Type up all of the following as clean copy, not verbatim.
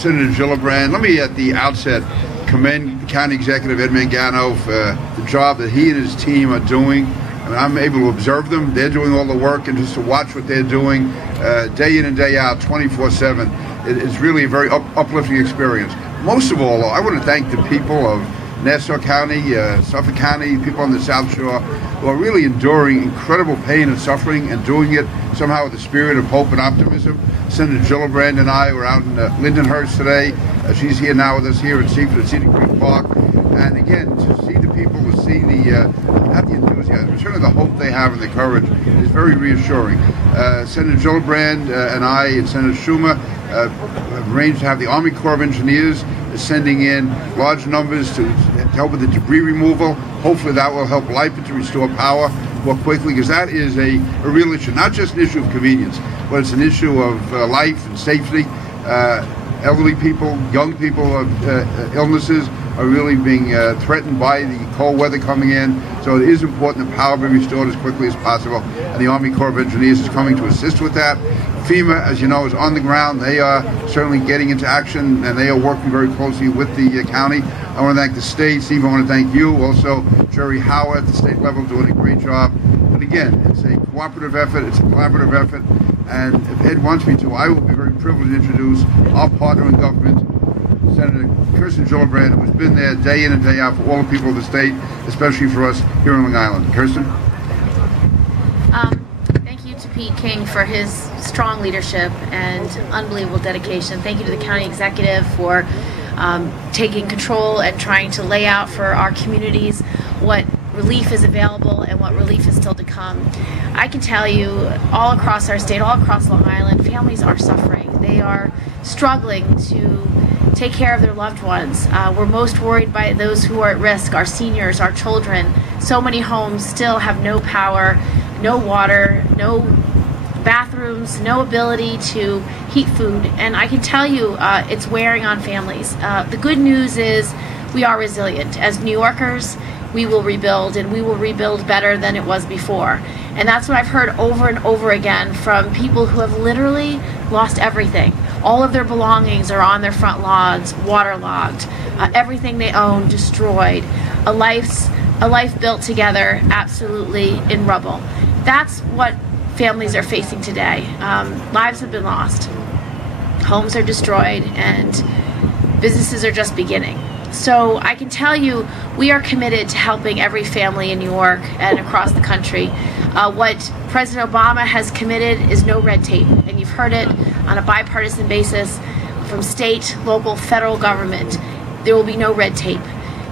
Senator Gillibrand. Let me at the outset commend County Executive Ed Mangano for the job that he and his team are doing. I mean, I'm able to observe them. They're doing all the work, and just to watch what they're doing day in and day out, 24/7, it is really a very uplifting experience. Most of all, I want to thank the people of Nassau County, Suffolk County, people on the South Shore who are really enduring incredible pain and suffering and doing it somehow with a spirit of hope and optimism. Senator Gillibrand and I were out in Lindenhurst today. She's here now with us here in Seaford at Cedar Creek Park. And again, to see the people, to see not the enthusiasm, but certainly the hope they have and the courage is very reassuring. Senator Gillibrand and I and Senator Schumer have arranged to have the Army Corps of Engineers sending in large numbers to help with the debris removal. Hopefully that will help LIPA to restore power more quickly, because that is a real issue, not just an issue of convenience, but it's an issue of life and safety. Elderly people, young people of illnesses are really being threatened by the cold weather coming in. So it is important that power be restored as quickly as possible. And the Army Corps of Engineers is coming to assist with that. FEMA, as you know, is on the ground. They are certainly getting into action, and they are working very closely with the county. I want to thank the state. Steve, I want to thank you. Also, Jerry Howard at the state level doing a great job. But again, it's a cooperative effort. It's a collaborative effort. And if Ed wants me to, I will be very privileged to introduce our partner in government, Senator Kirsten Gillibrand, who's been there day in and day out for all the people of the state, especially for us here in Long Island. Kirsten? Thank you to Pete King for his strong leadership and unbelievable dedication. Thank you to the county executive for taking control and trying to lay out for our communities what relief is available and what relief is still to come. I can tell you, all across our state, all across Long Island, families are suffering. They are struggling to take care of their loved ones. We're most worried by those who are at risk, our seniors, our children. So many homes still have no power, no water, no bathrooms, no ability to heat food. And I can tell you, it's wearing on families. The good news is we are resilient. As New Yorkers, we will rebuild, and we will rebuild better than it was before. And that's what I've heard over and over again from people who have literally lost everything. All of their belongings are on their front lawns, waterlogged, everything they own destroyed, a life built together absolutely in rubble. That's what families are facing today. Lives have been lost, homes are destroyed, and businesses are just beginning. So I can tell you, we are committed to helping every family in New York and across the country. What President Obama has committed is no red tape, and you've heard it on a bipartisan basis from state, local, federal government. There will be no red tape.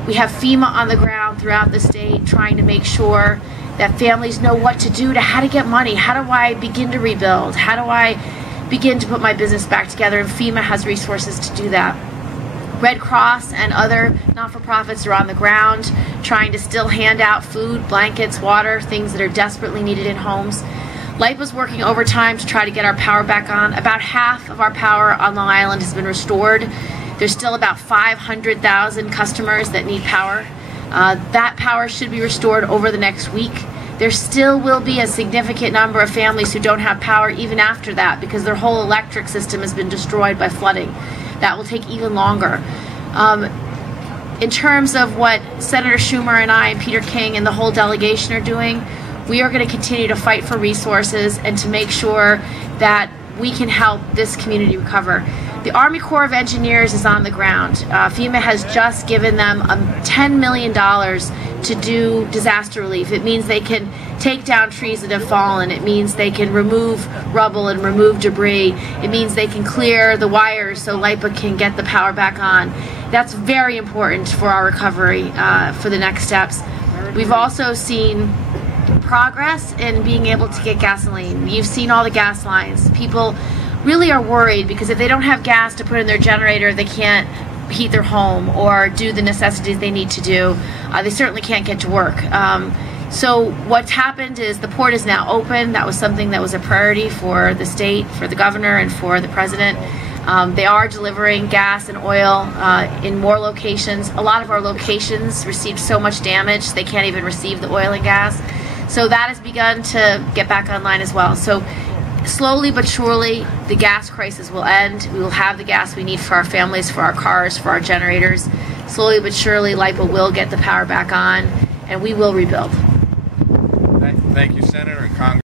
We have FEMA on the ground throughout the state trying to make sure that families know what to do, to how to get money. How do I begin to rebuild? How do I begin to put my business back together? And FEMA has resources to do that. Red Cross and other not-for-profits are on the ground trying to still hand out food, blankets, water, things that are desperately needed in homes. LIPA's working overtime to try to get our power back on. About half of our power on Long Island has been restored. There's still about 500,000 customers that need power. That power should be restored over the next week. There still will be a significant number of families who don't have power even after that because their whole electric system has been destroyed by flooding. That will take even longer. In terms of what Senator Schumer and I and Peter King and the whole delegation are doing, we are going to continue to fight for resources and to make sure that we can help this community recover. The Army Corps of Engineers is on the ground. FEMA has just given them $10 million to do disaster relief. It means they can take down trees that have fallen. It means they can remove rubble and remove debris. It means they can clear the wires so LIPA can get the power back on. That's very important for our recovery for the next steps. We've also seen progress in being able to get gasoline. You've seen all the gas lines. People really are worried because if they don't have gas to put in their generator, they can't heat their home or do the necessities they need to do. They certainly can't get to work. So what's happened is the port is now open. That was something that was a priority for the state, for the governor, and for the president. They are delivering gas and oil in more locations. A lot of our locations received so much damage they can't even receive the oil and gas. So that has begun to get back online as well. So slowly but surely, the gas crisis will end. We will have the gas we need for our families, for our cars, for our generators. Slowly but surely, LIPA will get the power back on, and we will rebuild. Thank you, Senator and Congress.